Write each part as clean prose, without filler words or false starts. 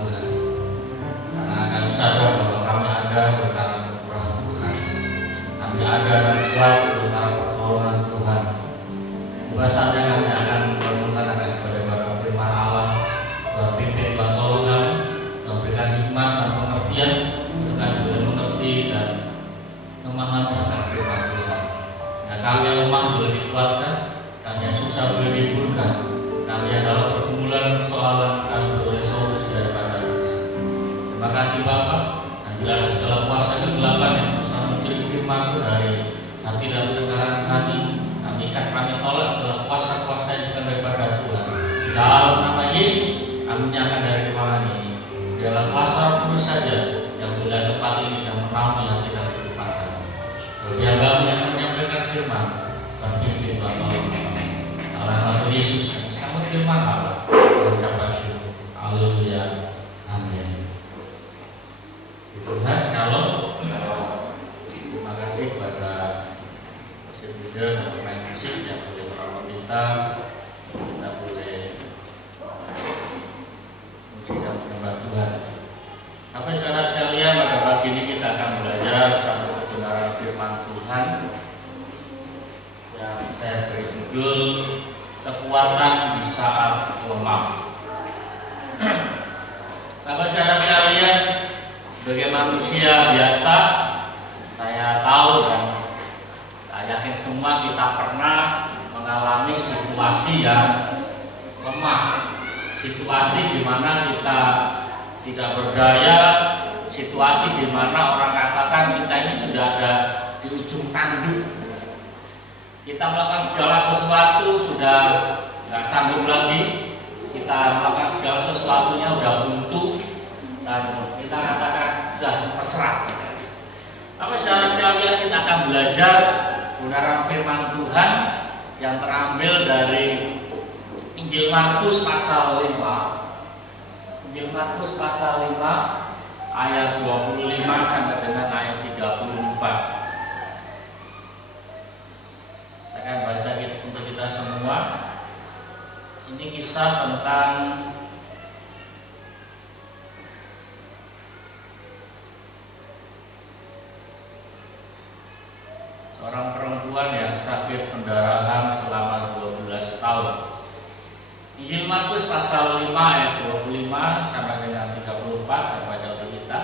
Tuhan. Karena kami sadar bahwa kami ada berkat kemurahan Tuhan. Kami ada dan kuat berkat pertolongan Tuhan. Bukan saja kami akan merenungkan akan daripada firman Allah, berpimpin dan tolong kami, memberikan hikmat dan pengertian untuk kami boleh mengerti dan memahami akan firman Tuhan. Sehingga kami yang lemah boleh dikuatkan, kami yang susah boleh dihiburkan, kami yang dalam pergumulan persoalan kami boleh solusi daripada Tuhan. Terima kasih Bapak. Dan bila ada segala kuasa kegelapan yang berusaha mencuri firman dari hati dan pendengaran kami kami tolak segala kuasa-kuasa yang bukan daripada Tuhan. Di dalam nama Yesus kami nyatakan dari ruangan ini segala kuasa kudus saja yang boleh tempat ini dan menaungi hati dan kehidupan kami. Berjaga kami yang menyampaikan firman dan pimpin Bapak dalam nama Yesus kami sambut firman Allah dan dapat syukur. Haleluya. Amin. Tuhan shalom. Terima kasih kepada Muda dan pemain musik yang boleh merawat kita boleh muji dan menyembah Tuhan. Bapak saudara sekalian, pada pagi ini kita akan belajar satu kebenaran firman Tuhan yang saya beri judul kekuatan di saat lemah. Bapak saudara sekalian, sebagai manusia biasa, saya tahu dan saya yakin semua kita pernah mengalami situasi yang lemah, situasi di mana kita tidak berdaya, situasi di mana orang katakan kita ini sudah ada di ujung tanduk. Kita melakukan segala sesuatu sudah nggak sanggup lagi, kita melakukan segala sesuatunya udah buntu dan kita katakan sudah terserah. Apa saudara sekalian, kita akan belajar kebenaran firman Tuhan yang terambil dari Injil Markus pasal 5. Injil Markus pasal 5 ayat 25 sampai dengan ayat 34. Saya akan baca untuk kita semua. Ini kisah tentang seorang perempuan yang sakit pendarahan selama 12 tahun. Injil Markus pasal 5 ayat 25 sampai dengan 34, saya baca untuk kita.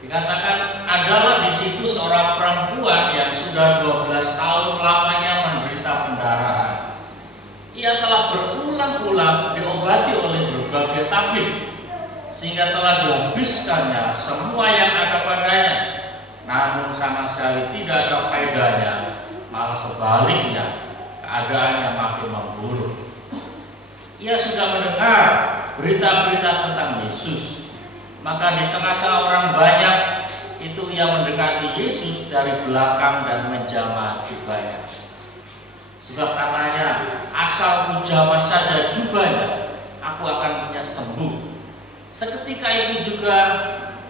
Dikatakan, adalah di situ seorang perempuan yang sudah 12 tahun lamanya menderita pendarahan. Ia telah berulang-ulang diobati oleh berbagai tabib, sehingga telah dihabiskannya semua yang ada padanya. Namun sama sekali tidak ada faedahnya, malah sebaliknya keadaannya makin memburuk. Ia sudah mendengar berita-berita tentang Yesus, maka di tengah-tengah orang banyak itu ia mendekati Yesus dari belakang dan menjamah jubahnya. Sebab katanya, asal ku jamah saja jubahnya, aku akan punya sembuh. Seketika itu juga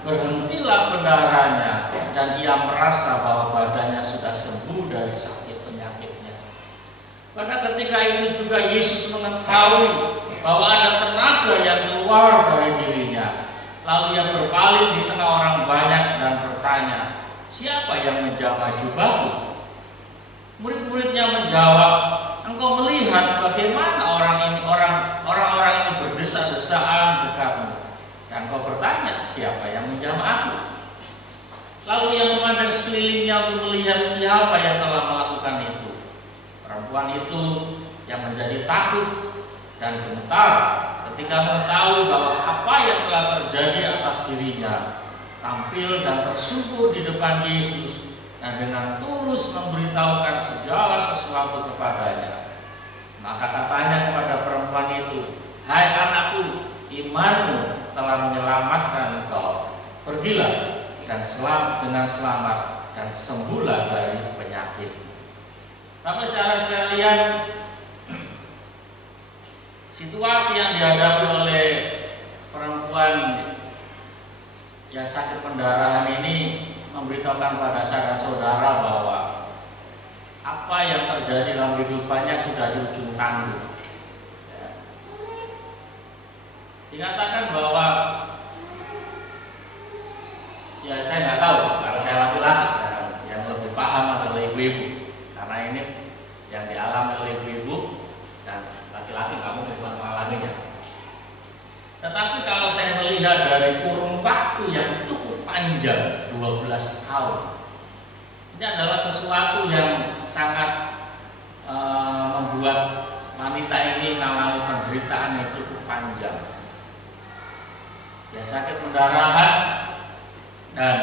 berhentilah pendarahannya dan ia merasa bahwa badannya sudah sembuh dari sakit penyakitnya. Pada ketika itu juga Yesus mengetahui bahwa ada tenaga yang keluar dari dirinya. Lalu ia berpaling di tengah orang banyak dan bertanya, siapa yang menjamah jubahku? Murid-muridnya menjawab, engkau melihat bagaimana orang-orang ini berdesak-desakan dekatmu. Dan kau bertanya, siapa yang menjamah aku? Lalu ia memandang sekelilingnya untuk melihat siapa yang telah melakukan itu. Perempuan itu yang menjadi takut dan gemetar ketika mengetahui bahwa apa yang telah terjadi atas dirinya, tampil dan tersungkur di depan Yesus dan dengan tulus memberitahukan segala sesuatu kepadanya. Maka katanya kepada perempuan itu, hai anakku, imanmu telah menyelamatkan engkau. Pergilah dan dengan selamat dan sembuhlah dari penyakit. Bapak saudara sekalian, situasi yang dihadapi oleh perempuan yang sakit pendarahan ini memberitahukan pada saudara-saudara bahwa apa yang terjadi dalam kehidupannya sudah di ujung tanduk. Dikatakan bahwa melihat dari kurun waktu yang cukup panjang, 12 tahun. Ini adalah sesuatu yang sangat membuat wanita ini mengalami penderitaan yang cukup panjang. Ya, sakit pendarahan dan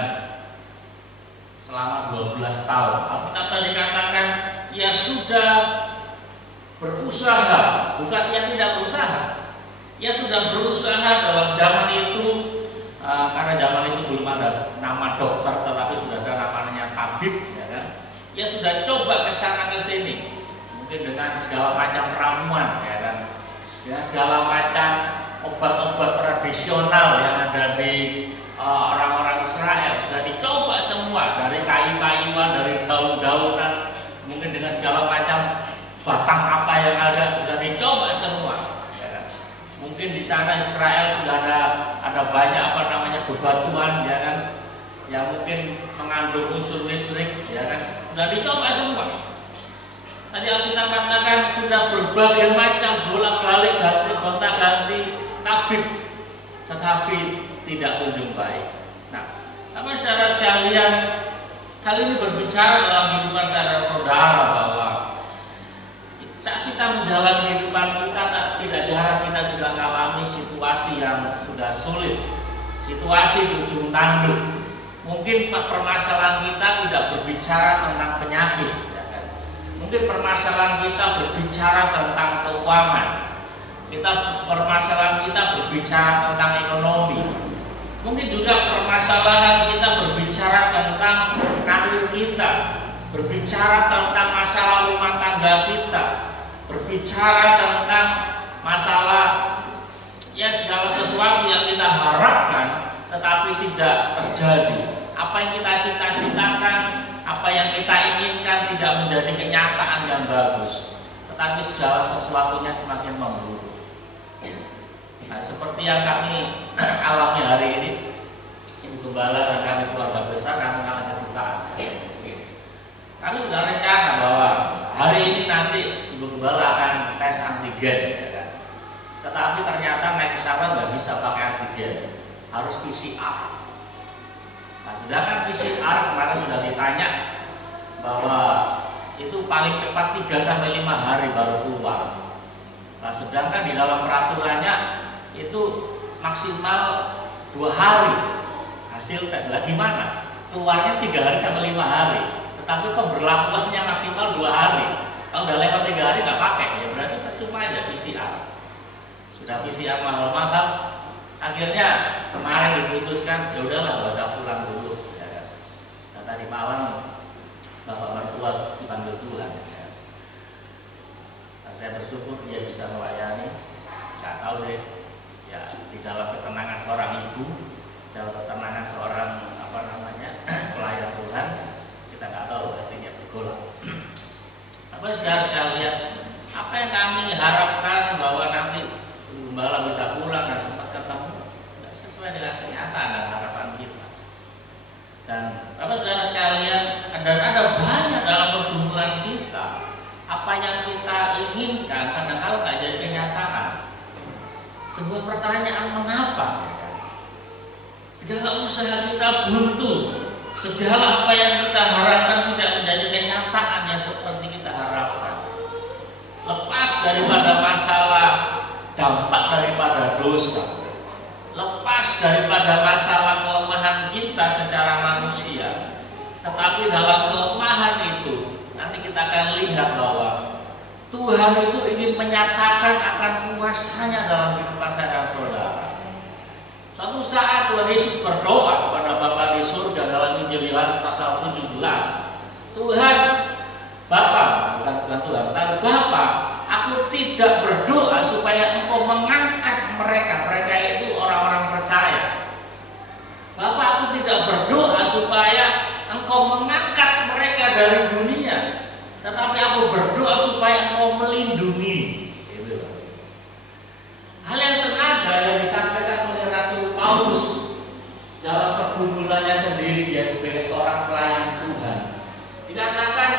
selama 12 tahun. Alkitab tadi katakan ia sudah berusaha, bukan ia tidak berusaha. Ia sudah berusaha dalam zaman itu, karena zaman itu belum ada nama dokter, tetapi sudah ada namanya tabib, ya kan? Ia sudah coba ke sana ke sini, mungkin dengan segala macam ramuan, ya kan? Dengan segala macam obat-obat tradisional yang ada di orang-orang Israel, sudah dicoba semua, dari kayu-kayuan, dari daun-daunan, mungkin dengan segala macam batang apa yang ada, sudah dicoba semua. Mungkin di sana Israel sudah ada banyak bebatuan, ya kan, yang mungkin mengandung unsur listrik, ya kan, sudah dicoba semua. Tadi Alkitab katakan sudah berbagai macam bolak-balik gonta-ganti tabib, tetapi tidak kunjung baik. Nah, tapi saudara sekalian, hal ini berbicara dalam kehidupan saudara-saudara bahwa saat kita menjalani kehidupan kita, tidak jarang kita juga mengalami situasi yang sudah sulit, situasi di ujung tanduk. Mungkin permasalahan kita tidak berbicara tentang penyakit, ya kan? Mungkin permasalahan kita berbicara tentang keuangan, permasalahan kita berbicara tentang ekonomi. Mungkin juga permasalahan kita berbicara tentang karir kita, berbicara tentang masalah rumah tangga kita, berbicara tentang masalah ya segala sesuatu yang kita harapkan tetapi tidak terjadi. Apa yang kita cita-citakan, apa yang kita inginkan tidak menjadi kenyataan yang bagus, tetapi segala sesuatunya semakin memburuk. Nah, seperti yang kami alami hari ini, Ibu Gembala dan kami keluarga besar kami mengalami kedukaan. Kami sudah rencana bahwa hari ini nanti Ibu Gembala akan tes antigen, ya kan? Tetapi ternyata naik pesawat nggak bisa pakai antigen, harus PCR. Nah, sedangkan PCR kemarin sudah ditanya bahwa itu paling cepat 3-5 hari baru keluar. Nah, sedangkan di dalam peraturannya itu maksimal 2 hari hasil tes. Lah gimana? Keluarnya 3-5 hari, tetapi pemberlakuannya maksimal 2 hari. Kalau udah lewat 3 hari nggak pakai, ya berarti percuma aja PCR. Sudah PCR mahal-mahal. Akhirnya kemarin diputuskan ya udahlah nggak usah pulang dulu. Ya. Nah, tadi malam bapak mertua dipanggil Tuhan. Ya. Nah, saya bersyukur dia bisa melayani. Nggak tahu deh, ya di dalam ketenangan seorang ibu, dalam ketenangan seorang pelayan Tuhan, kita nggak tahu hatinya bergolak. Apa sekalian, apa yang kami harapkan bahwa nanti Gembala bisa pulang dan sempat ketemu, tidak sesuai dengan kenyataan dan harapan kita. Dan apa saudara sekalian, dan ada banyak dalam pergumulan kita, apa yang kita inginkan kadang-kadang nggak jadi kenyataan. Sebuah pertanyaan mengapa? Segala usaha kita buntu, segala apa yang kita harapkan tidak menjadi kenyataan yang seperti kita harapkan. Lepas daripada masalah, dampak daripada dosa, lepas daripada masalah kelemahan kita secara manusia, tetapi dalam kelemahan itu nanti kita akan lihat bahwa Tuhan itu ingin menyatakan akan kuasanya dalam kehidupan saya dan saudara. Suatu saat Tuhan Yesus berdoa kepada Bapa di surga dalam Injil Yohanes pasal 17. Tuhan, Bapa, bukan Tuhan, tapi Bapa, aku tidak berdoa supaya Engkau mengangkat mereka itu orang-orang percaya. Bapa, aku tidak berdoa supaya Engkau mengangkat mereka dari dunia, tetapi aku berdoa supaya Engkau melindungi. Hal yang senada yang disampaikan oleh Rasul Paulus dalam pergumulannya sendiri dia sebagai seorang pelayan Tuhan. Dikatakan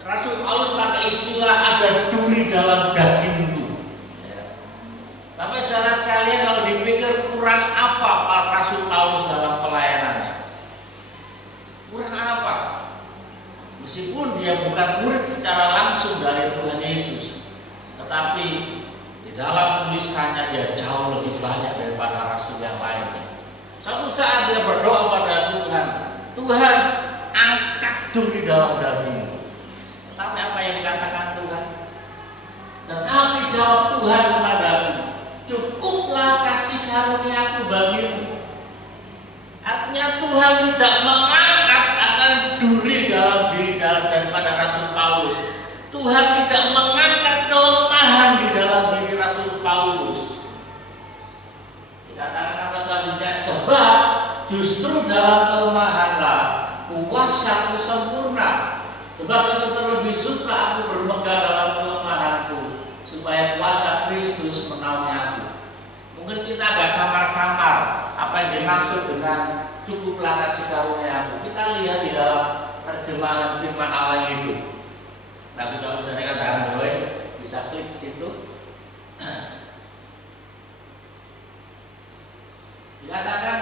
Rasul Paulus pakai istilah ada duri dalam dagingku. Tapi saudara sekalian, kalau dipikir kurang kurang apa Pak Rasul Paulus dalam pelayanannya? Kurang apa? Meskipun dia bukan murid secara langsung dari Tuhan Yesus, tetapi di dalam tulisannya dia jauh lebih banyak daripada rasul yang lainnya. Suatu saat dia berdoa pada Tuhan, Tuhan angkat duri dalam dagingmu. Tetapi apa yang dikatakan Tuhan? Tetapi jawab Tuhan kepadaku, cukuplah kasih karuniaku bagimu. Artinya Tuhan tidak mengangkat akan duri dalam diri daripada Rasul Paulus. Tuhan tidak mengangkat kelemahan di dalam diri Rasul Paulus. Dikatakan apa selanjutnya? Sebab justru dalam kelemahanlah kuasaku sempurna. Sebab itu terlebih suka aku bermegah dalam kelemahanku, supaya kuasa Kristus menaungi aku. Mungkin kita agak samar-samar apa yang dimaksud dengan cukuplah kasih karuniaku. Kita lihat di dalam terjemahan firman Allah hidup. Nah, kita usah dengan Android bisa klik situ. Dikatakan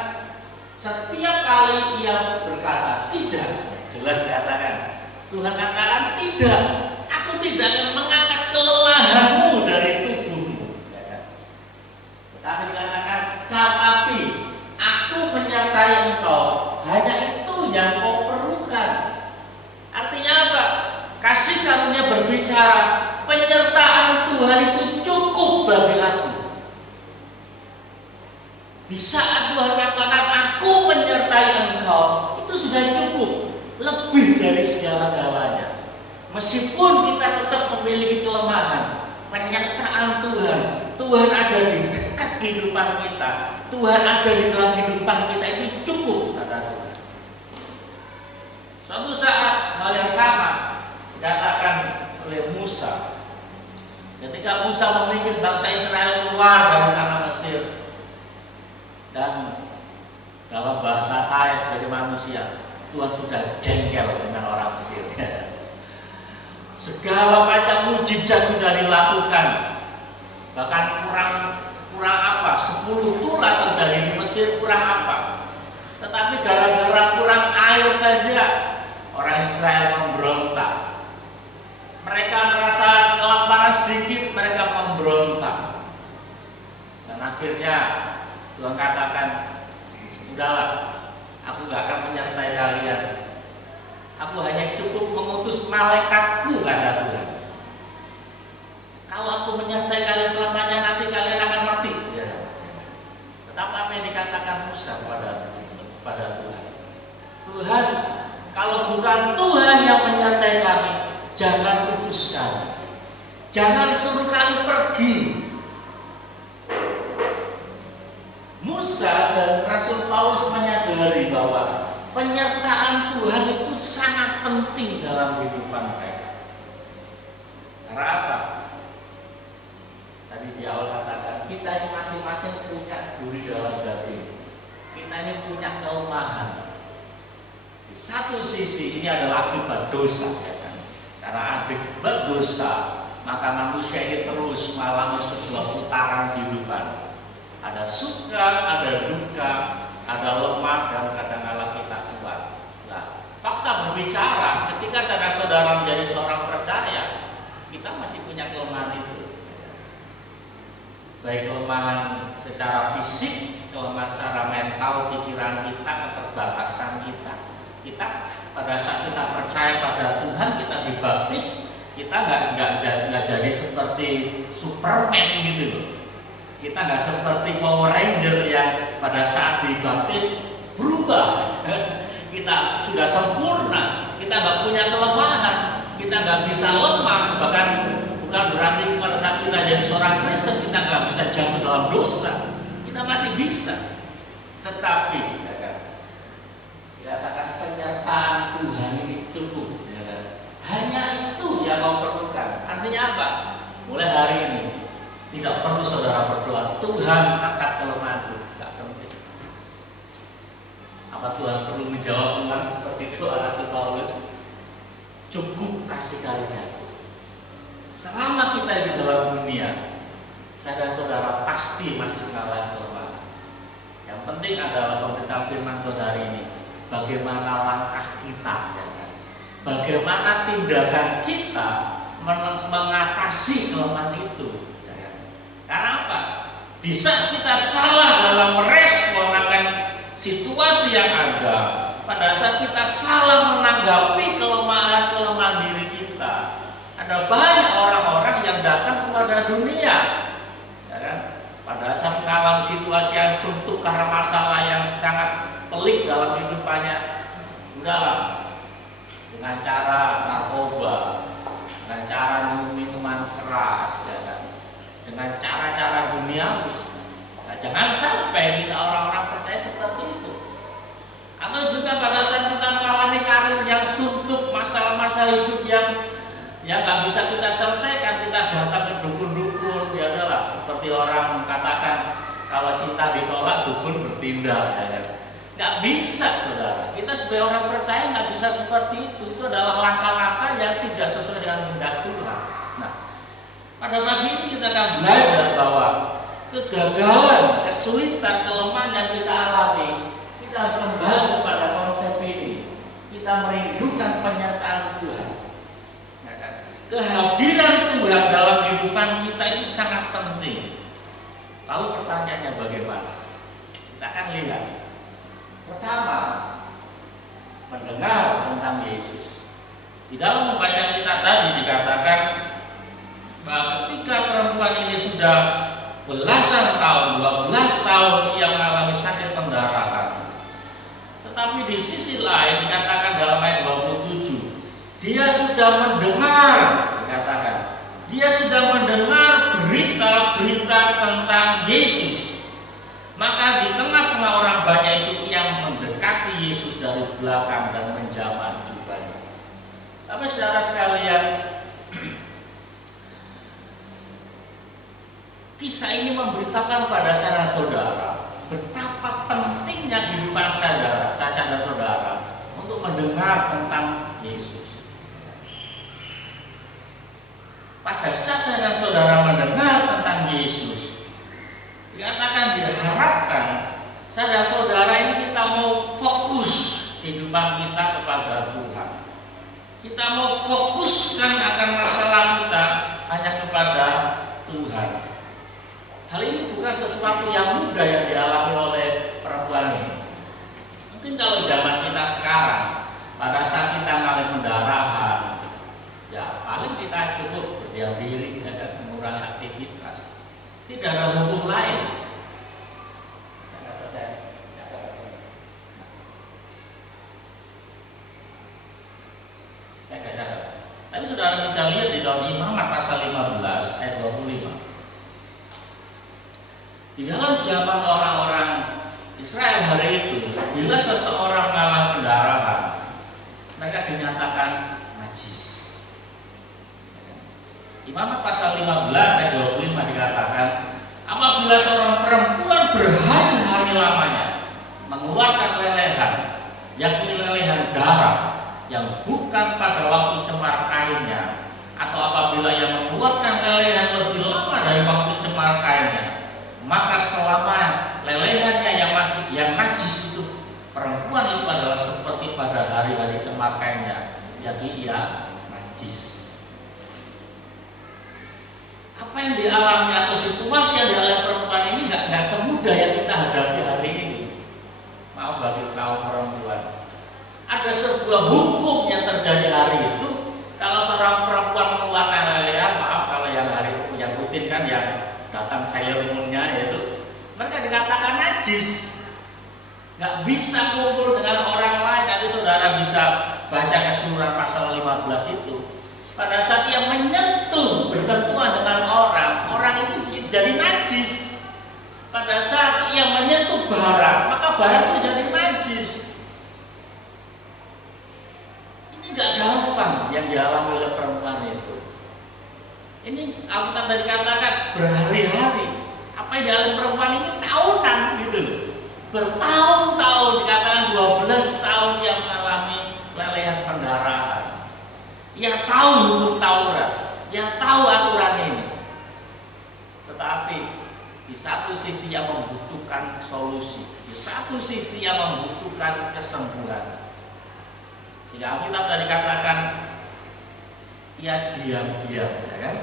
setiap kali ia berkata tidak, jelas dikatakan Tuhan katakan tidak, aku tidak akan mengangkat kelemahanmu dari tubuhmu. Tetapi dikatakan tetapi aku menyertai engkau, hanya itu yang kau perlukan. Artinya apa? Kasih karunia berbicara, penyertaan Tuhan itu cukup bagi aku. Di saat Tuhan katakan aku menyertai engkau, itu sudah cukup, lebih dari segala-galanya. Meskipun kita tetap memiliki kelemahan, penyertaan Tuhan, Tuhan ada di dekat kehidupan kita, Tuhan ada di dalam kehidupan kita, itu cukup, kata Tuhan. Suatu saat hal yang sama dikatakan oleh Musa ketika Musa memimpin bangsa Israel keluar dari tanah Mesir. Dan dalam bahasa saya sebagai manusia, Tuhan sudah jengkel dengan orang Mesir. Segala macam mujizat sudah dilakukan, bahkan kurang apa, 10 tulah terjadi di Mesir, kurang apa. Tetapi gara-gara kurang air saja orang Israel memberontak. Mereka merasa kelaparan sedikit, mereka memberontak. Dan akhirnya Tuhan katakan, udahlah, aku gak akan menyertai kalian. Aku hanya cukup mengutus malaikatku, kata Tuhan. Kalau aku menyertai kalian selamanya, nanti kalian akan mati. Ya. Tetapi apa yang dikatakan Musa kepada Tuhan? Tuhan, kalau bukan Tuhan yang menyertai kami, jangan utus kami. Jangan suruh kami pergi. Musa dan Rasul Paulus menyadari bahwa penyertaan Tuhan itu sangat penting dalam kehidupan mereka. Karena apa? Tadi di awal katakan, kita ini masing-masing punya duri dalam daging. Kita ini punya kelemahan. Di satu sisi ini adalah akibat dosa, ya kan? Karena akibat dosa, maka manusia ini terus mengalami sebuah putaran kehidupan. Ada suka, ada duka, ada lemah, dan kadang-kala kita kuat. Nah, fakta berbicara, ketika saudara-saudara menjadi seorang percaya, kita masih punya kelemahan itu. Baik kelemahan secara fisik, kelemahan secara mental, pikiran kita, keterbatasan kita. Kita pada saat kita percaya pada Tuhan, kita dibaptis, kita nggak jadi seperti Superman gitu loh. Kita nggak seperti Power Ranger yang pada saat dibaptis berubah. Kita sudah sempurna, kita nggak punya kelemahan, kita nggak bisa lemah, bahkan bukan berarti pada saat kita jadi seorang Kristen kita nggak bisa jatuh dalam dosa. Kita masih bisa, tetapi ya kan, dikatakan penyertaan Tuhan ini cukup. Ya kan? Hanya itu yang kau perlukan. Artinya apa? Mulai hari ini tidak perlu saudara berdoa, Tuhan angkat kelemahanku, tidak penting. Apa Tuhan perlu menjawab ulang seperti doa Rasul Paulus? Cukup kasih karunia. Selama kita di dalam dunia, saudara-saudara pasti masih mengalami kelemahan. penting adalah pemberitaan firman Tuhan hari ini. Bagaimana langkah kita, ya kan? Bagaimana tindakan kita mengatasi kelemahan itu. Ya kan? Karena apa? Bisa kita salah dalam merespon akan situasi yang ada. Pada saat kita salah menanggapi kelemahan diri kita, ada banyak orang-orang yang datang kepada dunia, ya kan? Pada saat mengalami situasi yang suntuk karena masalah yang sangat pelik dalam hidupannya, udahlah, dengan cara narkoba, dengan cara minuman keras, ya kan? Dengan cara-cara duniawi. Nah, jangan sampai kita orang-orang percaya seperti itu. Atau juga pada saat kita mengalami karir yang suntuk, masalah-masalah hidup yang nggak bisa kita selesaikan, kita datang ke dukun-dukun, ya adalah seperti orang mengatakan kalau cinta ditolak dukun bertindak, ya kan? Nggak bisa, saudara. Kita sebagai orang percaya nggak bisa seperti itu. Itu adalah langkah-langkah yang tidak sesuai dengan kehendak Tuhan. Nah, pada pagi ini kita akan belajar bahwa kegagalan, kesulitan, kelemahan yang kita alami, kita harus kembali kepada konsep ini. Kita merindukan penyertaan Tuhan. Ya kan? Kehadiran Tuhan dalam kehidupan kita itu sangat penting. Lalu pertanyaannya bagaimana? Kita akan lihat. Pertama, mendengar tentang Yesus. Di dalam pembacaan kita tadi dikatakan bahwa ketika perempuan ini sudah belasan tahun, 12 tahun ia mengalami sakit pendarahan. Tetapi di sisi lain dikatakan dalam ayat 27, dia sudah mendengar, dikatakan, dia sudah mendengar berita-berita tentang Yesus. Maka di tengah-tengah orang banyak itu yang mendekati Yesus dari belakang dan menjamah jubahnya. Tapi saudara sekalian, kisah ini memberitakan pada saudara-saudara betapa pentingnya kehidupan saudara untuk mendengar tentang Yesus. Pada saat saudara mendengar tentang Yesus, dikatakan diharapkan saudara-saudara ini kita mau fokus kehidupan kita kepada Tuhan. Kita mau fokuskan akan masalah kita hanya kepada Tuhan. Hal ini bukan sesuatu yang mudah yang dialami oleh perempuan ini. Mungkin kalau zaman kita sekarang, pada saat kita mengalami pendarahan, ya paling kita cukup berdiam diri dan mengurangi aktivitas. Tidak ada hukum lain. Saya nggak catat. Tapi saudara bisa lihat di dalam Imamat pasal 15 ayat 25. Di dalam zaman orang-orang Israel hari itu, bila seseorang mengalami pendarahan, mereka dinyatakan najis. Imamat pasal 15 ayat 25 dikatakan, apabila seorang perempuan berhari-hari lamanya mengeluarkan lelehan, yakni lelehan darah yang bukan pada waktu cemar kainnya, atau apabila yang mengeluarkan lelehan lebih lama dari waktu cemar kainnya, maka selama lelehannya yang najis itu, perempuan itu adalah seperti pada hari-hari cemar kainnya, yakni ia najis. Apa yang dialami atau situasi yang dialami perempuan ini nggak semudah yang kita hadapi hari ini. Maaf bagi kaum perempuan. Ada sebuah hukum yang terjadi hari itu. Kalau seorang perempuan mengeluarkan lelehan, maaf kalau yang hari yang rutin kan yang datang Sailor Moon-nya yaitu, mereka dikatakan najis. Nggak bisa kumpul dengan orang lain. Nanti saudara bisa baca keseluruhan pasal 15 itu. Pada saat ia menyentuh, bersentuhan dengan orang itu jadi najis. Pada saat ia menyentuh barang, maka barang itu jadi najis. Ini gak gampang yang dialami oleh perempuan itu. Ini Alkitab tadi katakan berhari-hari. Apa yang dialami perempuan ini tahunan gitu loh. Bertahun-tahun, dikatakan 12 tahun yang mengalami lelehan pendarahan. Ia tahu hukum Taurat, ia tahu aturan ini. Tetapi di satu sisi ia membutuhkan solusi. Di satu sisi ia membutuhkan kesembuhan. Sehingga Alkitab tadi katakan ia diam-diam, ya kan?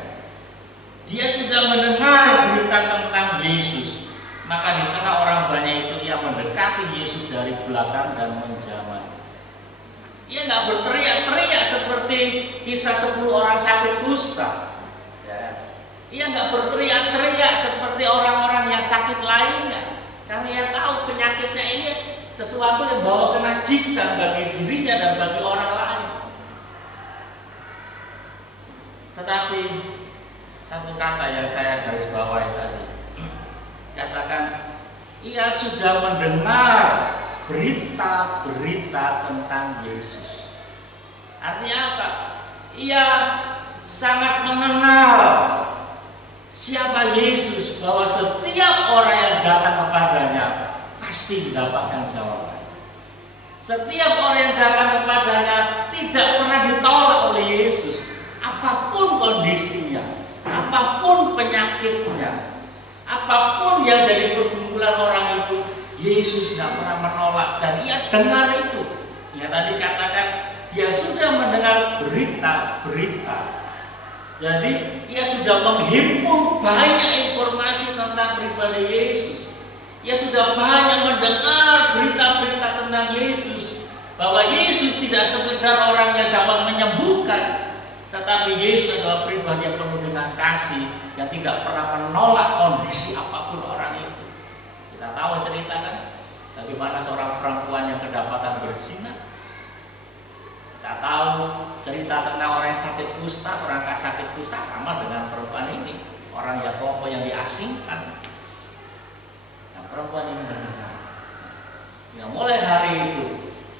Dia sudah mendengar berita tentang Yesus, maka di tengah orang banyak itu ia mendekati Yesus dari belakang dan menjamah. Ia nggak berteriak-teriak seperti kisah 10 orang sakit kusta. Ya. Ia nggak berteriak-teriak seperti orang-orang yang sakit lainnya, karena ia tahu penyakitnya ini sesuatu yang bawa kenajisan bagi dirinya dan bagi orang lain. Tetapi satu kata yang saya garis bawahi tadi, katakan ia sudah mendengar berita-berita tentang Yesus. Artinya apa? Ia sangat mengenal siapa Yesus, bahwa setiap orang yang datang kepadanya pasti mendapatkan jawaban. Setiap orang yang datang kepadanya tidak pernah ditolak oleh Yesus, apapun kondisinya, apapun penyakitnya, apapun yang jadi pergumulan orang itu, Yesus tidak pernah menolak dan ia dengar itu. Ya tadi katakan dia sudah mendengar berita-berita. Jadi ia sudah menghimpun banyak informasi tentang pribadi Yesus. Ia sudah banyak mendengar berita-berita tentang Yesus, bahwa Yesus tidak sekedar orang yang dapat menyembuhkan, tetapi Yesus adalah pribadi yang penuh dengan kasih, yang tidak pernah menolak kondisi apapun orang itu. Kita tahu cerita kan, bagaimana seorang perempuan yang kedapatan berzina. Kita tahu cerita tentang orang yang sakit kusta. Orang yang sakit kusta sama dengan perempuan ini, orang Yakobo yang diasingkan. Nah, perempuan ini mendengar, sehingga mulai hari itu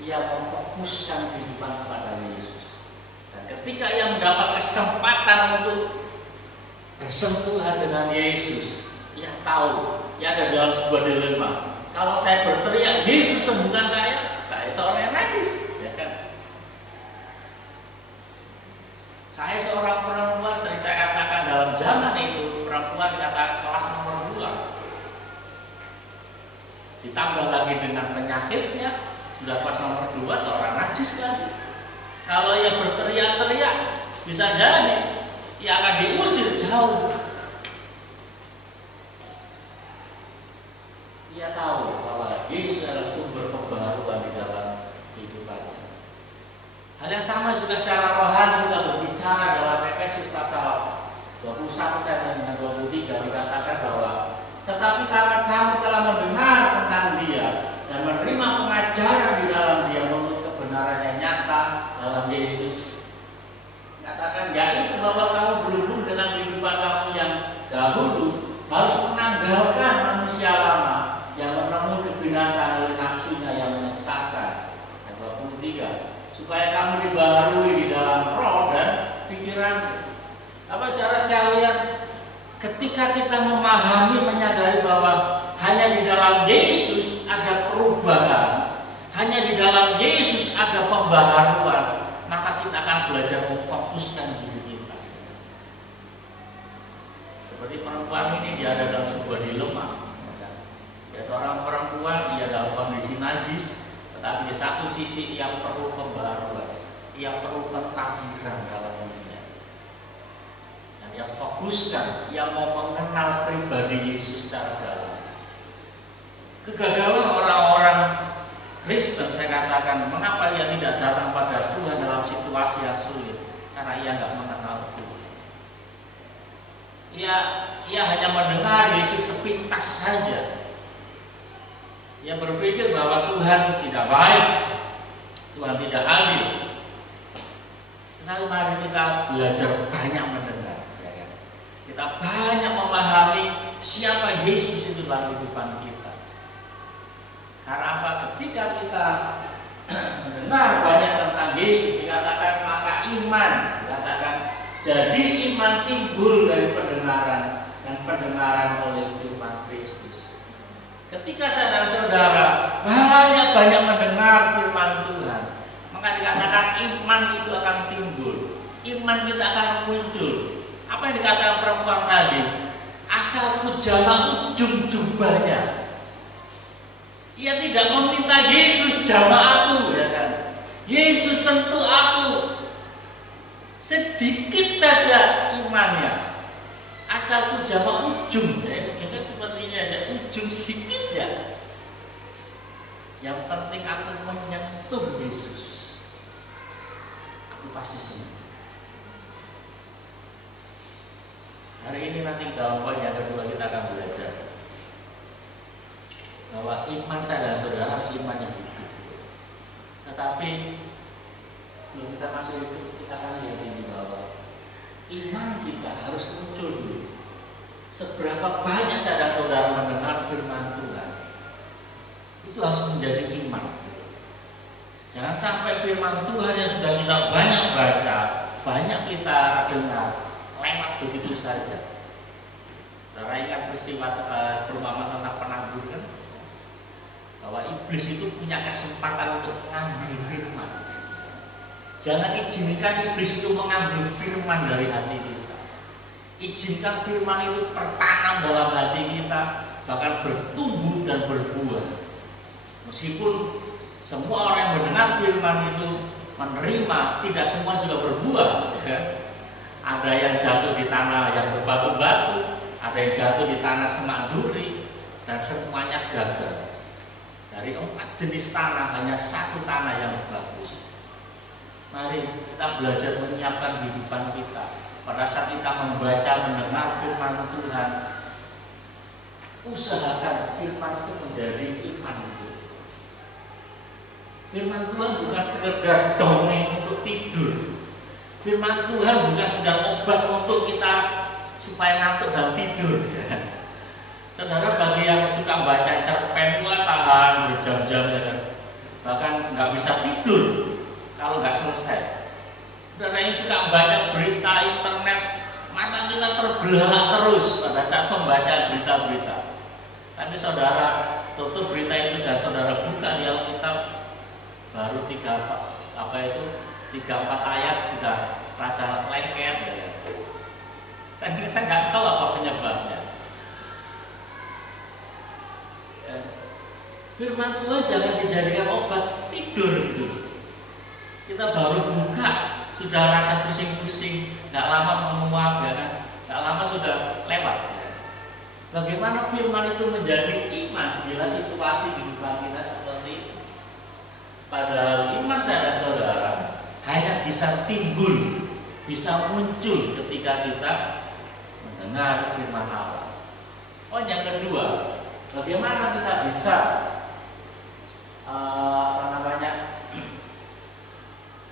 ia memfokuskan kehidupan kepada Yesus. Dan ketika ia mendapat kesempatan untuk bersentuhan dengan Yesus, ia tahu ia ada dalam sebuah dilema. Kalau saya berteriak Yesus sembuhkan saya seorang yang najis, ya kan? Saya seorang perempuan, sering saya katakan dalam zaman itu perempuan dikatakan kelas nomor 2. Ditambah lagi dengan penyakitnya, sudah kelas nomor 2, seorang najis lagi. Kalau ia berteriak-teriak, bisa jadi ia akan diusir jauh. Ia tahu bahwa Yesus adalah sumber pembaharuan di dalam kehidupannya. Hal yang sama juga secara rohani kita berbicara dalam Efesus pasal 21 dan 23 dikatakan bahwa tetapi karena kamu telah mendengar tentang Dia dan menerima pengajaran di dalam Dia menurut kebenaran yang nyata dalam Yesus, katakan yaitu bahwa kamu berhubung dengan kehidupan kamu yang dahulu harus menanggalkan manusia lama yang menemui kebinasaan oleh nafsunya yang menyesatkan. Ayat 23, supaya kamu dibaharui di dalam roh dan pikiran. Apa saudara sekalian, ketika kita memahami, menyadari bahwa hanya di dalam Yesus ada perubahan, hanya di dalam Yesus ada pembaharuan, maka kita akan belajar memfokuskan diri kita. Seperti perempuan ini, dia ada dalam sebuah dilema. Ya, seorang perempuan, ia dalam kondisi najis, tetapi di satu sisi ia perlu pembaharuan, ia perlu ketahiran dalam dirinya. Dan ia fokuskan, ia mau mengenal pribadi Yesus secara dalam. Kegagalan orang-orang Kristen, saya katakan, mengapa ia tidak datang pada Tuhan dalam situasi yang sulit? Karena ia nggak mengenal Tuhan. Ia hanya mendengar Yesus sepintas saja. Ia berpikir bahwa Tuhan tidak baik, Tuhan tidak adil. Tetapi mari kita belajar banyak mendengar, ya kan? Kita banyak memahami siapa Yesus itu dalam kehidupan kita. Karena apa? Ketika kita mendengar banyak tentang Yesus, dikatakan maka iman, dikatakan jadi iman timbul dari pendengaran, dan pendengaran oleh firman Kristus. Ketika saudara-saudara banyak mendengar firman Tuhan, maka dikatakan iman itu akan timbul, iman kita akan muncul. Apa yang dikatakan perempuan tadi? Asal ku jama ujung jubahnya, Ia tidak meminta Yesus jamah aku, ya kan? Yesus sentuh aku. Sedikit saja imannya. Asal ku jamah ujung, ya, ujungnya seperti ini aja, ujung sedikit ya. Yang penting aku menyentuh Yesus, aku pasti sembuh. Hari ini nanti dalam poin yang kedua kita akan belajar bahwa iman saya dan saudara harus iman yang hidup. Tetapi belum kita masuk itu, kita akan lihat ini bahwa iman kita harus muncul dulu. Seberapa banyak saya dan saudara mendengar firman Tuhan, itu harus menjadi iman. Jangan sampai firman Tuhan yang sudah kita banyak baca, banyak kita dengar, lewat begitu saja. Saudara ingat peristiwa perumpamaan tentang penabur kan? Bahwa iblis itu punya kesempatan untuk mengambil firman. Jangan izinkan iblis itu mengambil firman dari hati kita. Izinkan firman itu tertanam dalam hati kita, bahkan bertumbuh dan berbuah. Meskipun semua orang yang mendengar firman itu menerima, tidak semua juga berbuah, ya. Ada yang jatuh di tanah yang berbatu-batu, ada yang jatuh di tanah semak duri, dan semuanya gagal. Dari 4 jenis tanah hanya 1 tanah yang bagus. Mari kita belajar menyiapkan kehidupan kita. Pada saat kita membaca, mendengar firman Tuhan, usahakan firman itu menjadi iman itu. Firman Tuhan bukan sekedar dongeng untuk tidur. Firman Tuhan bukan sekedar obat untuk kita supaya ngantuk dan tidur, ya. Saudara, bagi yang suka baca cerpen itu tahan berjam-jam, ya kan? Bahkan nggak bisa tidur kalau nggak selesai. Saudara yang suka baca berita internet, mata kita terbelalak terus pada saat membaca berita-berita. Tapi saudara tutup berita itu dan saudara buka di Alkitab, baru 3-4 ayat sudah rasa lengket, ya. Saya nggak tahu apa penyebabnya. Firman Tuhan jangan dijadikan obat tidur gitu. Kita baru buka sudah rasa pusing-pusing, nggak lama menguap, ya kan? Nggak lama sudah lewat. Ya. Bagaimana firman itu menjadi iman bila situasi kehidupan kita seperti itu? Padahal iman saya dan saudara hanya bisa timbul, bisa muncul ketika kita mendengar firman Allah. Oh, yang kedua, bagaimana kita bisa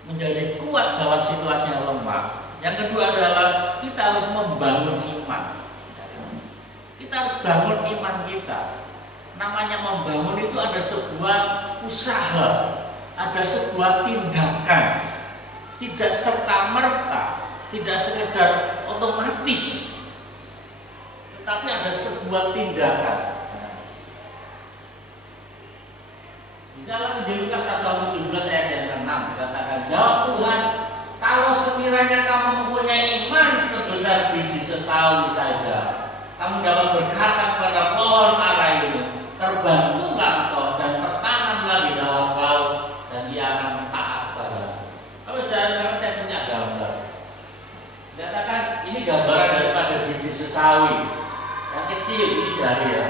menjadi kuat dalam situasi yang lemah? Yang kedua adalah kita harus membangun iman. Kita harus bangun iman kita. Namanya membangun itu ada sebuah usaha, ada sebuah tindakan, tidak serta-merta, tidak sekedar otomatis, tetapi ada sebuah tindakan. Di dalam Injil Lukas pasal 17 ayat yang 6 dikatakan, jawab Tuhan, kalau sekiranya kamu mempunyai iman sebesar biji sesawi saja, kamu dapat berkata kepada pohon ara ini, terbantulah engkau dan tertanamlah di dalam laut, dan ia akan taat padamu. Kalau sekarang saya punya gambar, dikatakan ini gambaran daripada biji sesawi yang kecil, ini jari ya,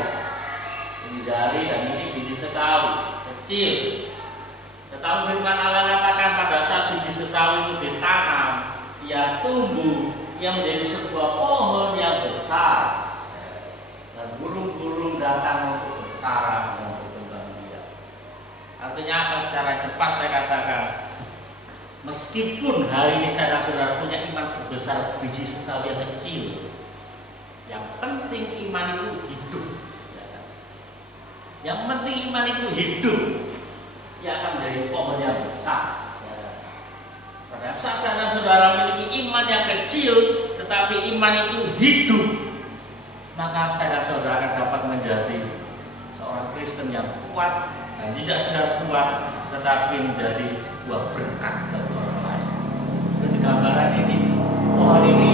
ini jari dan ini biji sesawi kecil. Tetapi firman Allah katakan pada saat biji sesawi itu ditanam, ia tumbuh, ia menjadi sebuah pohon yang besar, dan burung-burung datang untuk bersarang dan berkembang biak. Artinya apa? Secara cepat saya katakan, meskipun hari ini saya dan saudara punya iman sebesar biji sesawi yang kecil, yang penting iman itu hidup. Yang penting iman itu hidup, ia akan menjadi pohon yang besar. Pada saat saya dan saudara memiliki iman yang kecil, tetapi iman itu hidup, maka saya dan saudara akan dapat menjadi seorang Kristen yang kuat dan tidak sekedar kuat, tetapi menjadi sebuah berkat bagi orang lain. Seperti gambaran ini, pohon ini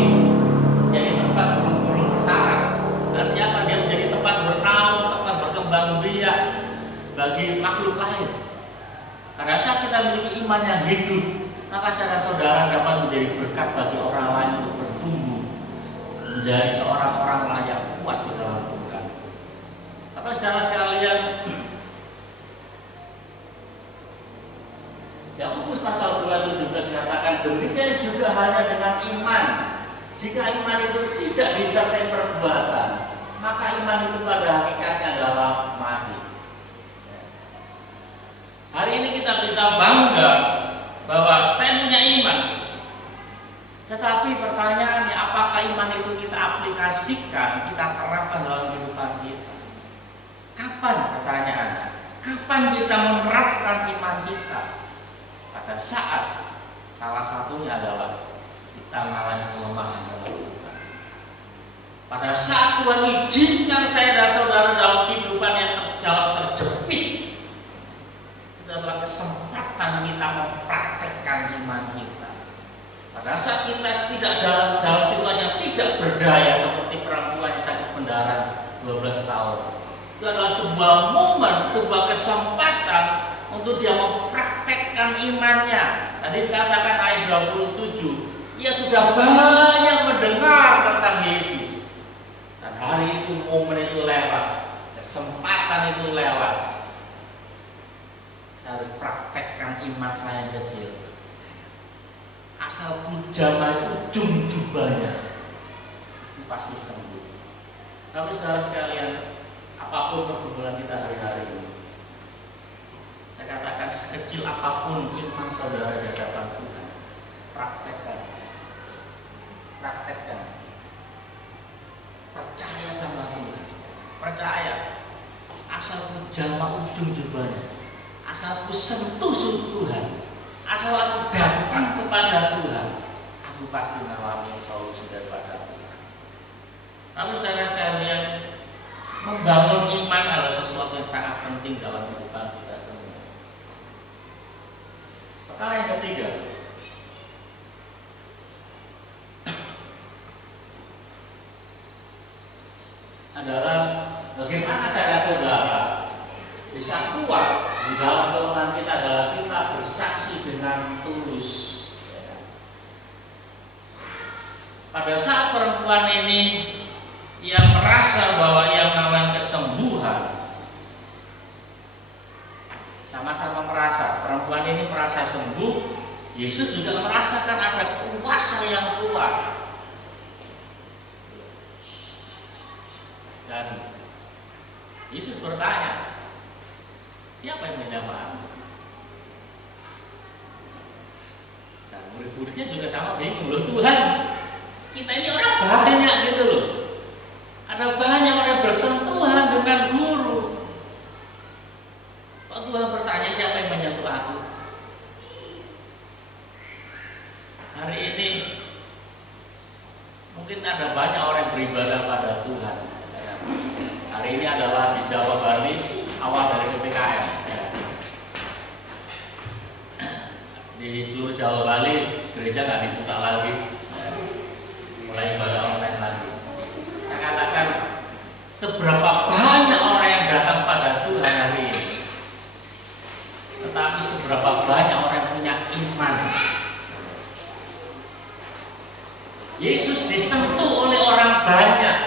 jadi tempat burung-burung bersarang. Artinya apa? Dia menjadi tempat bernaung, tempat berkembang biak bagi bagi makhluk lain. Pada saat kita memiliki iman yang hidup, maka saudara-saudara dapat menjadi berkat bagi orang lain untuk bertumbuh menjadi seorang orang yang kuat di dalam Tuhan. Tapi saudara sekalian, Yakobus pasal 2:17 katakan, demikian juga hanya dengan iman. Jika iman itu tidak disertai perbuatan, maka iman itu pada hakikatnya adalah mati. Hari ini kita bisa bangga bahwa saya punya iman. Tetapi pertanyaannya, apakah iman itu kita aplikasikan, kita terapkan dalam kehidupan kita? Kapan, pertanyaannya? Kapan kita menerapkan iman kita? Pada saat salah satunya adalah kita mengalami kelemahan dalam Tuhan. Pada saat Tuhan izinkan saya dan saudara dalam kehidupan yang terjepit, itu adalah kesempatan kita mempraktekkan iman kita. Pada saat kita tidak dalam situasi yang tidak berdaya seperti perempuan yang sakit pendarahan 12 tahun, itu adalah sebuah momen, sebuah kesempatan untuk dia mempraktekkan imannya. Tadi dikatakan ayat 27, ia sudah banyak mendengar tentang Yesus. Dan hari itu, momen itu lewat, kesempatan itu lewat. Saya harus praktekkan iman saya yang kecil. Asal jamai ujung jubahnya, itu pasti sembuh. Tapi saudara sekalian, apapun pergumulan kita hari-hari ini, saya katakan sekecil apapun iman saudara di hadapan Tuhan, praktekkan. Percaya sama Tuhan. Percaya. Asal ku jamah ujung jubahnya, asal ku sentuh Tuhan, asal aku datang kepada Tuhan, aku pasti mengalami solusi daripada Tuhan. Namun saudara sekalian, membangun iman adalah sesuatu yang sangat penting dalam kehidupan kita semua. Perkara yang ketiga adalah bagaimana saudara bisa kuat di dalam kelemahan kita adalah kita bersaksi dengan tulus. Pada saat perempuan ini ia merasa bahwa ia mengalami kesembuhan, sama-sama merasa, perempuan ini merasa sembuh, Yesus juga merasakan ada kuasa yang kuat. Dan Yesus bertanya, siapa yang menjamahmu? Dan murid-muridnya juga sama bingung, loh Tuhan, kita ini orang banyak gitu loh. Ada banyak orang yang bersentuhan dengan guru. Kok Tuhan bertanya siapa yang menyentuh aku? Hari ini mungkin ada banyak orang yang beribadah pada Tuhan. Hari ini adalah di Jawa Bali awal dari PPKM. Di seluruh Jawa Bali gereja nggak dibuka lagi, mulai ibadah online lagi. Saya katakan seberapa banyak orang yang datang pada Tuhan hari ini, tetapi seberapa banyak orang yang punya iman. Yesus disentuh oleh orang banyak.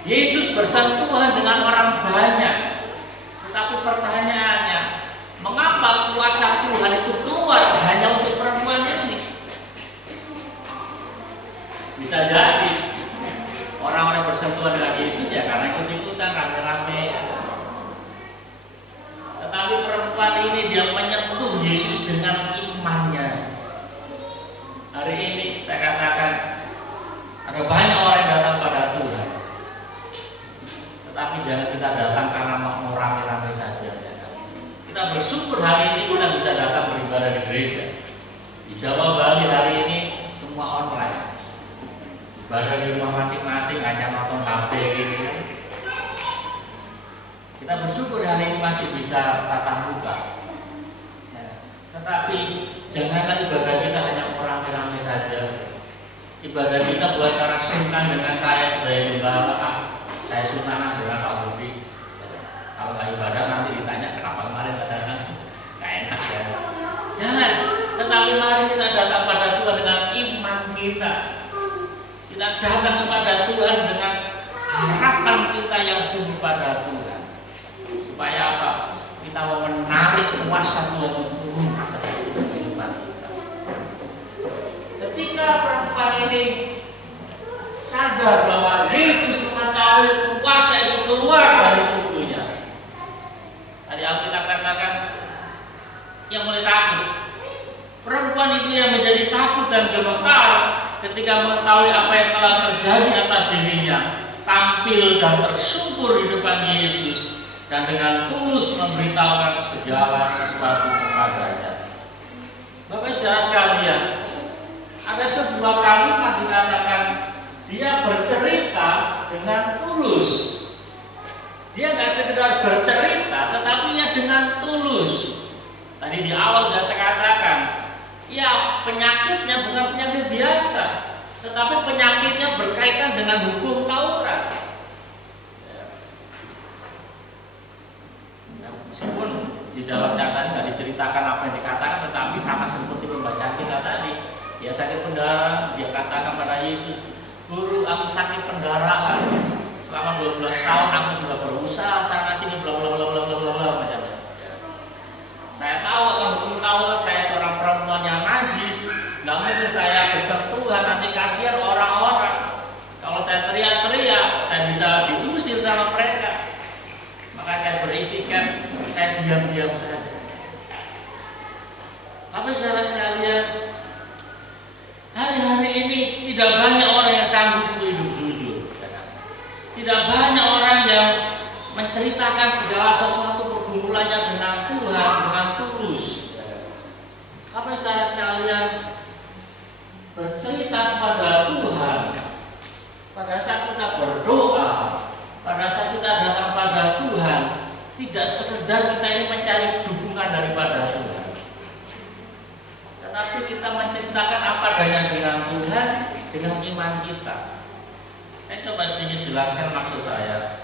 Yesus bersentuhan dengan orang banyak. Tetapi pertanyaannya, mengapa kuasa Tuhan itu keluar hanya untuk perempuan ini? Bisa jadi orang-orang bersentuhan dengan Yesus ya karena ikut-ikutan rame-rame. Tetapi perempuan ini dia menyentuh Yesus dengan imannya. Hari ini saya katakan ada banyak orang yang datang pada Tuhan, tetapi jangan kita datang karena mau rame-rame saja. Kita bersyukur hari ini kita bisa datang beribadah di gereja. Di Jawa Bali hari ini semua online. Ibadah di rumah masing-masing, hanya nonton HP gitu. Kita bersyukur hari ini masih bisa tatap muka. Tetapi janganlah ibadah kita hanya rame-rame saja. Ibadah kita buat karena sungkan dengan saya sebagai gembala, saya sunah dengan Pak Budi. Kalau nggak ibadah nanti ditanya datang kepada Tuhan dengan harapan kita yang sungguh pada Tuhan. Supaya apa? Kita mau menarik kuasa Tuhan untuk turun atas kehidupan kita. Ketika perempuan ini sadar bahwa Yesus mengetahui kuasa itu keluar dari tubuhnya, tadi Alkitab katakan yang mulai takut. Perempuan itu yang menjadi takut dan gemetar ketika mengetahui apa yang telah terjadi atas dirinya, tampil dan tersungkur di depan Yesus dan dengan tulus memberitahukan segala sesuatu kepadanya. Bapak saudara sekalian, ada sebuah kalimat dikatakan dia bercerita dengan tulus. Dia nggak sekedar bercerita, tetapi dia dengan tulus. Tadi di awal sudah saya katakan, ya penyakitnya bukan penyakit biasa, tetapi penyakitnya berkaitan dengan hukum Taurat. Meskipun di dalam tadi nggak diceritakan apa yang dikatakan, tetapi sama seperti pembacaan kita tadi. Dia sakit pendarahan, dia katakan pada Yesus, "Guru, aku sakit pendarahan. Selama 12 tahun aku sudah berusaha sana sini bla bla bla bla bla bla macam. Saya tahu akan hukum Taurat, saya seorang perempuan yang najis, nggak mungkin saya bersentuhan, nanti kasihan orang-orang. Kalau saya teriak-teriak, saya bisa diusir sama mereka. Maka saya berikhtiar, saya diam-diam saja." Tapi saudara sekalian, hari-hari ini tidak banyak orang yang sanggup hidup jujur. Tidak banyak orang yang menceritakan segala sesuatu pergumulannya dengan Tuhan, dengan tulus. Apa saudara sekalian, bercerita kepada Tuhan pada saat kita berdoa, pada saat kita datang pada Tuhan, tidak sekedar kita ini mencari dukungan daripada Tuhan, tetapi kita menceritakan apa adanya dengan Tuhan, dengan iman kita. Saya coba sedikit jelaskan maksud saya.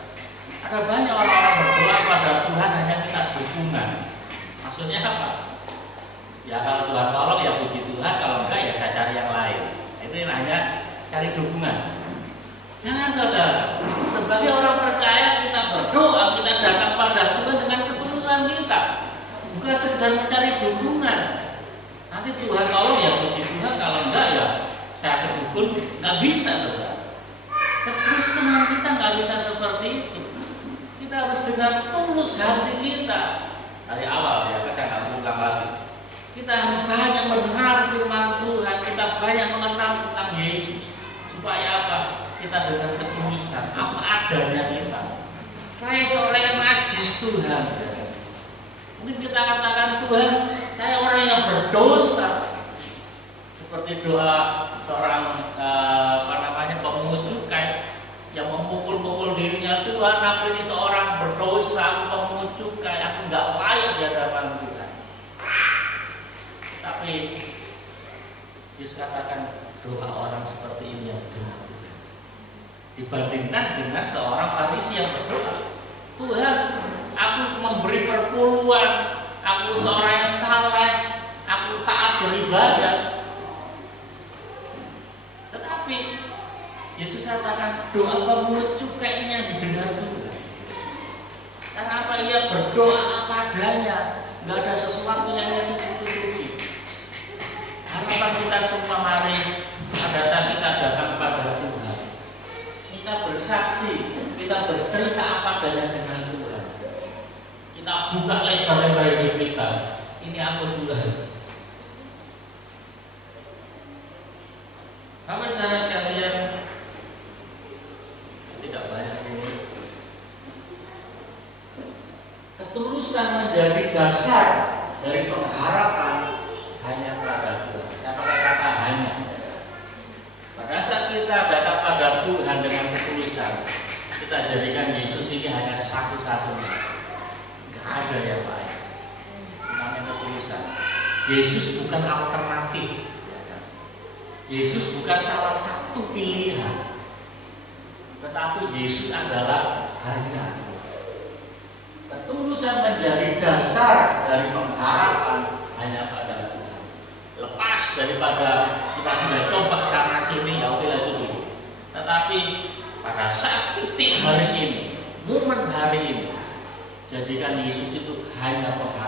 Ada banyak orang-orang berdoa pada Tuhan hanya minta dukungan. Maksudnya apa? Ya kalau Tuhan tolong ya puji Tuhan, kalau enggak ya saya cari yang lain. Itu hanya cari dukungan. Jangan saudara, sebagai orang percaya kita berdoa, kita datang pada Tuhan dengan ketulusan kita, bukan sekedar mencari dukungan. Nanti Tuhan tolong ya puji Tuhan, kalau enggak ya saya kedukun, nggak bisa saudara. Kekristenan kita nggak bisa seperti itu. Kita harus dengan tulus hati kita dari awal ya, saya nggak berulang lagi. Kita harus banyak mendengar firman Tuhan, kita banyak mengenal tentang Yesus, supaya apa? Kita dengan ketulusan, apa adanya kita. Saya seorang yang najis Tuhan. Mungkin kita katakan, Tuhan, saya orang yang berdosa. Seperti doa seorang pemungut cukai yang memukul-mukul dirinya, Tuhan, aku ini seorang berdosa, aku pemungut cukai, aku nggak layak di hadapan Tuhan. Tapi Yesus katakan doa orang seperti ini yang benar dibandingkan dengan seorang Farisi yang berdoa, Tuhan, aku memberi perpuluhan, aku seorang yang saleh, aku taat beribadah. Tetapi Yesus katakan doa pemungut cukai ini yang didengar Tuhan. Karena apa? Ia berdoa apa adanya, nggak ada sesuatu yang dia tutup-tutupi. Harapan kita semua mari pada saat kita datang kepada Tuhan, kita bersaksi, kita bercerita apa adanya dengan Tuhan. Kita buka lebar-lebar hidup kita. Ini aku Tuhan. Bapak saudara sekalian, tidak banyak ini. Ketulusan menjadi dasar dari pengharapan hanya pada Tuhan. Saya pakai kata hanya. Pada saat kita datang pada Tuhan dengan ketulusan, kita jadikan Yesus ini hanya satu-satunya. Gak ada yang lain. Namanya ketulusan. Yesus bukan alternatif. Yesus bukan salah satu pilihan, tetapi Yesus adalah hanya. Ketulusan menjadi dasar dari pengharapan hanya pada Tuhan. Lepas daripada kita sudah coba sana sini, ya oke lah itu dulu. Tetapi pada saat titik hari ini, momen hari ini, jadikan Yesus itu hanya pengalaman.